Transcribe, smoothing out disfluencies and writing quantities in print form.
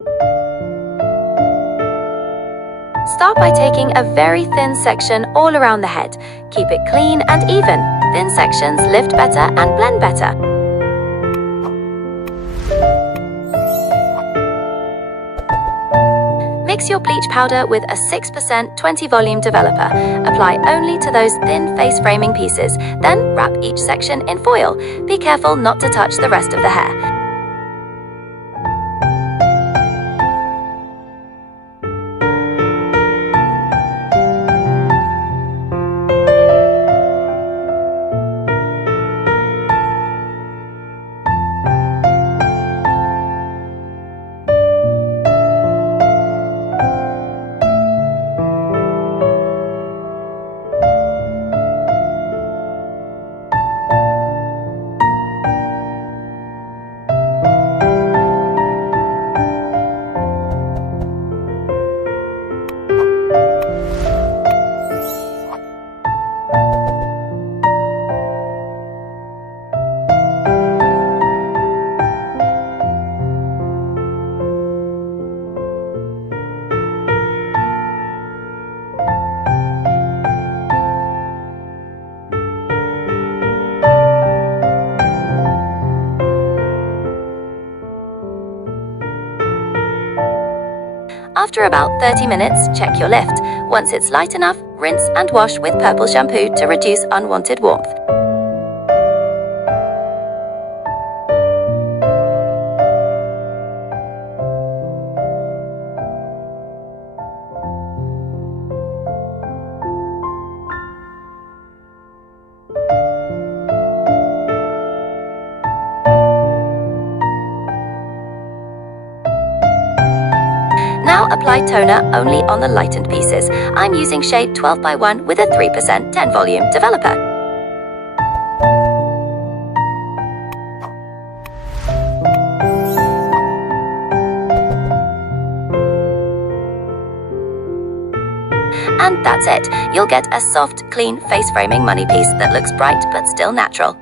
Start by taking a very thin section all around the head. Keep it clean and even. Thin sections lift better and blend better. Mix your bleach powder with a 6% 20 volume developer. Apply only to those thin face framing pieces, then wrap each section in foil. Be careful not to touch the rest of the hair. After about 30 minutes, check your lift. Once it's light enough, rinse and wash with purple shampoo to reduce unwanted warmth. Now apply toner only on the lightened pieces. I'm using shade 12x1 with a 3% 10 volume developer. And that's it. You'll get a soft, clean face framing money piece that looks bright but still natural.